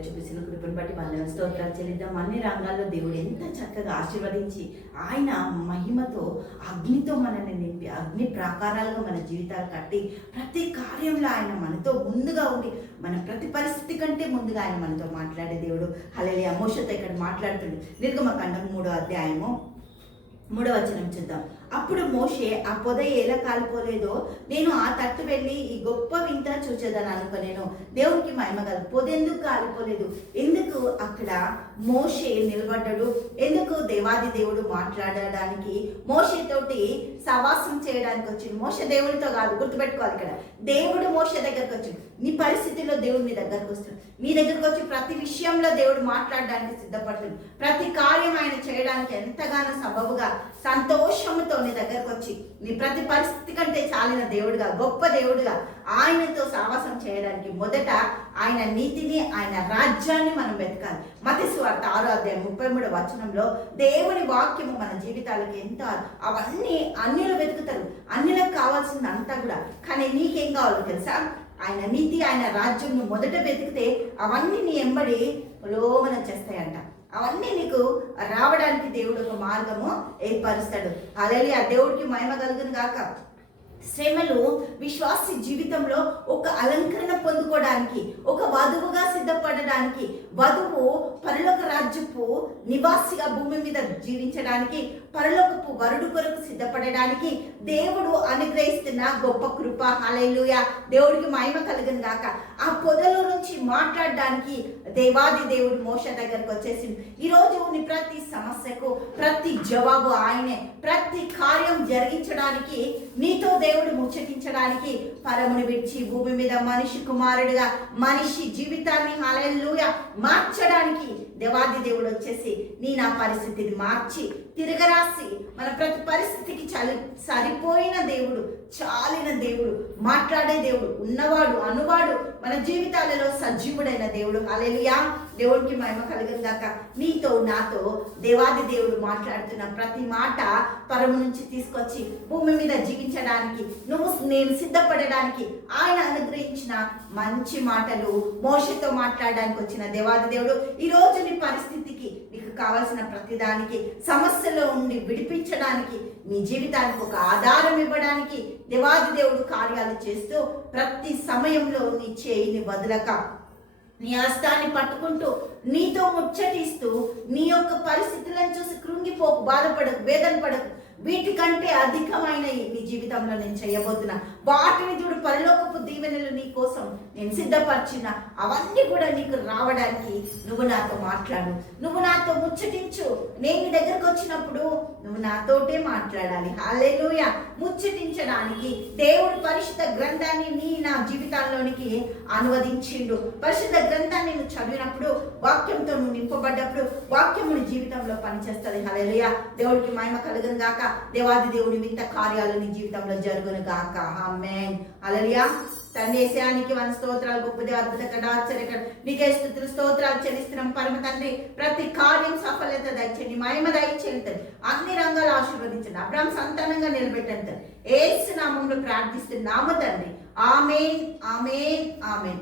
చూపిస్తున్న కృపను బట్టి వందన స్తోత్రాలు చెల్లిద్దాం. అన్ని రంగాల్లో దేవుడు ఎంత చక్కగా ఆశీర్వదించి ఆయన మహిమతో అగ్నితో మనల్ని నింపి అగ్ని ప్రాకారాలుగా మన జీవితాలు కట్టి ప్రతి కార్యంలో ఆయన మనతో ముందుగా ఉండి మన ప్రతి పరిస్థితి కంటే ముందుగా ఆయన మనతో మాట్లాడే దేవుడు. అలాగే అమోషతో ఇక్కడ మాట్లాడుతుంది నిర్గమకాండం మూడో అధ్యాయము. మూడో వచనం చూద్దాం. అప్పుడు మోషే ఆ పొద ఎలా కాలిపోలేదో నేను ఆ తట్టు వెళ్ళి ఈ గొప్ప వింత చూచేదని అనుకోలేను దేవునికి మహిమ పొద ఎందుకు కాలిపోలేదు ఎందుకు అక్కడ మోషే నిలబడ్డాడు? ఎందుకు దేవాది దేవుడు మాట్లాడడానికి మోషేతోటి సవాసం చేయడానికి వచ్చింది మోష దేవుడితో కాదు గుర్తుపెట్టుకోవాలి ఇక్కడ. దేవుడు మోష దగ్గరకు వచ్చింది నీ పరిస్థితిలో దేవుడు మీ దగ్గరకు వస్తాడు మీ దగ్గరకు వచ్చి ప్రతి విషయంలో దేవుడు మాట్లాడడానికి సిద్ధపడుతుంది ప్రతి కార్యం ఆయన చేయడానికి ఎంతగానో సబబుగా వచ్చి నీ ప్రతి పరిస్థితి కంటే చాలిన దేవుడుగా గొప్ప దేవుడుగా ఆయనతో సావాసం చేయడానికి మొదట ఆయన నీతిని ఆయన రాజ్యాన్ని మనం వెతకాలి. మతి స్వార్థ ఆరో అధ్యాయం ముప్పై మూడు వచనంలో దేవుని వాక్యము మన జీవితాలకు ఎంత అవన్నీ అన్యులు వెతుకుతారు. అన్యులకు కావాల్సింది అంతా కూడా. కానీ నీకేం కావాలో తెలుసా? ఆయన నీతి ఆయన రాజ్యం మొదట వెతికితే అవన్నీ నీ ఎంబడి లోమన చేస్తాయంట. అవన్నీ నీకు రావడానికి దేవుడు ఒక మార్గము ఏర్పరుస్తాడు. అలాగే ఆ దేవుడికి మహిమ కలుగును కాక శ్రమలు విశ్వాసి జీవితంలో ఒక అలంకరణ పొందుకోవడానికి ఒక వధువుగా సిద్ధపడడానికి వధువు పరలోక రాజ్యపు నివాసిగా భూమి మీద జీవించడానికి పరలోకపు వరుడు కొరకు సిద్ధపడడానికి దేవుడు అనుగ్రహిస్తున్న గొప్ప కృప. హలెలుయ దేవుడికి మహిమ కలిగిన గాక. ఆ పొదలో నుంచి మాట్లాడడానికి దేవాది దేవుడు మోస దగ్గరకు వచ్చేసింది ఈరోజు నీ ప్రతి సమస్యకు ప్రతి జవాబు ఆయనే. ప్రతి కార్య జరిగించడానికి నీతో దేవుడు ముచ్చటించడానికి పరముని విడిచి భూమి మీద మనిషి కుమారుడిగా మనిషి జీవితాన్ని హలెల్లుయ మార్చడానికి దేవాది దేవుడు వచ్చేసి నీ నా పరిస్థితిని మార్చి తిరగరాసి మన ప్రతి పరిస్థితికి చలి సరిపోయిన దేవుడు చాలిన దేవుడు మాట్లాడే దేవుడు ఉన్నవాడు అనువాడు మన జీవితాలలో సజీవుడైన దేవుడు. హల్లెలూయా. దేవుడికి మహిమ కలిగిందాక నీతో నాతో దేవాది దేవుడు మాట్లాడుతున్న ప్రతి మాట పరము నుంచి తీసుకొచ్చి భూమి మీద జీవించడానికి నువ్వు నేను సిద్ధపడడానికి ఆయన అనుగ్రహించిన మంచి మాటలు మోషతో మాట్లాడడానికి వచ్చిన దేవాది దేవుడు. ఈ రోజు నీ పరిస్థితికి మీకు కావాల్సిన ప్రతిదానికి సమస్యలో ఉండి విడిపించడానికి నీ జీవితానికి ఒక ఆధారం ఇవ్వడానికి దేవాది దేవుడు కార్యాలు చేస్తూ ప్రతి సమయంలో నీ చేయిని వదలక నీ హస్తాన్ని పట్టుకుంటూ నీతో ముచ్చటిస్తూ నీ యొక్క పరిస్థితులను చూసి కృంగిపోకు బాధపడకు వేదన పడకు. వీటికంటే అధికమైన నీ జీవితంలో నేను చేయబోతున్నా వాటిని చూడు పరలోకపు దీవెనలు నీ కోసం నేను సిద్ధపరిచిన అవన్నీ కూడా నీకు రావడానికి నువ్వు నాతో మాట్లాడు. నువ్వు నాతో ముచ్చటించు. నేను నీ దగ్గరకు వచ్చినప్పుడు నువ్వు నాతోటే మాట్లాడాలి. హాలేలుయ ముచ్చటించడానికి దేవుడు పరిశుద్ధ గ్రంథాన్ని నీ నా జీవితాల్లోనికి అనువదించిండు. పరిశుద్ధ గ్రంథాన్ని మారినప్పుడు వాక్యంతో నువ్వు నింపబడ్డప్పుడు వాక్యముని జీవితంలో పనిచేస్తుంది. హలేలుయ దేవుడికి మహిమ కలుగును గాక. దేవాది దేవుడి వింత కార్యాలు నీ జీవితంలో జరుగును గాక. ఆమేన్. హల్లెలూయా. తండ్రి ఏసానికి మన స్తోత్రాలు గొప్ప అద్భుత కడ నీకే స్థుతులు స్తోత్రాలు చెల్లిస్తున్నాం. పరమ తండ్రి ప్రతి కార్యం సఫలత దయచండి మహిమ దయచేయండి. అన్ని రంగాలు ఆశీర్వదించండి. అబ్రాహ్మ సంతానంగా నిలబెట్టండి. ఏసు నామంలో ప్రార్థిస్తున్నాము తండ్రి. Amen amen amen.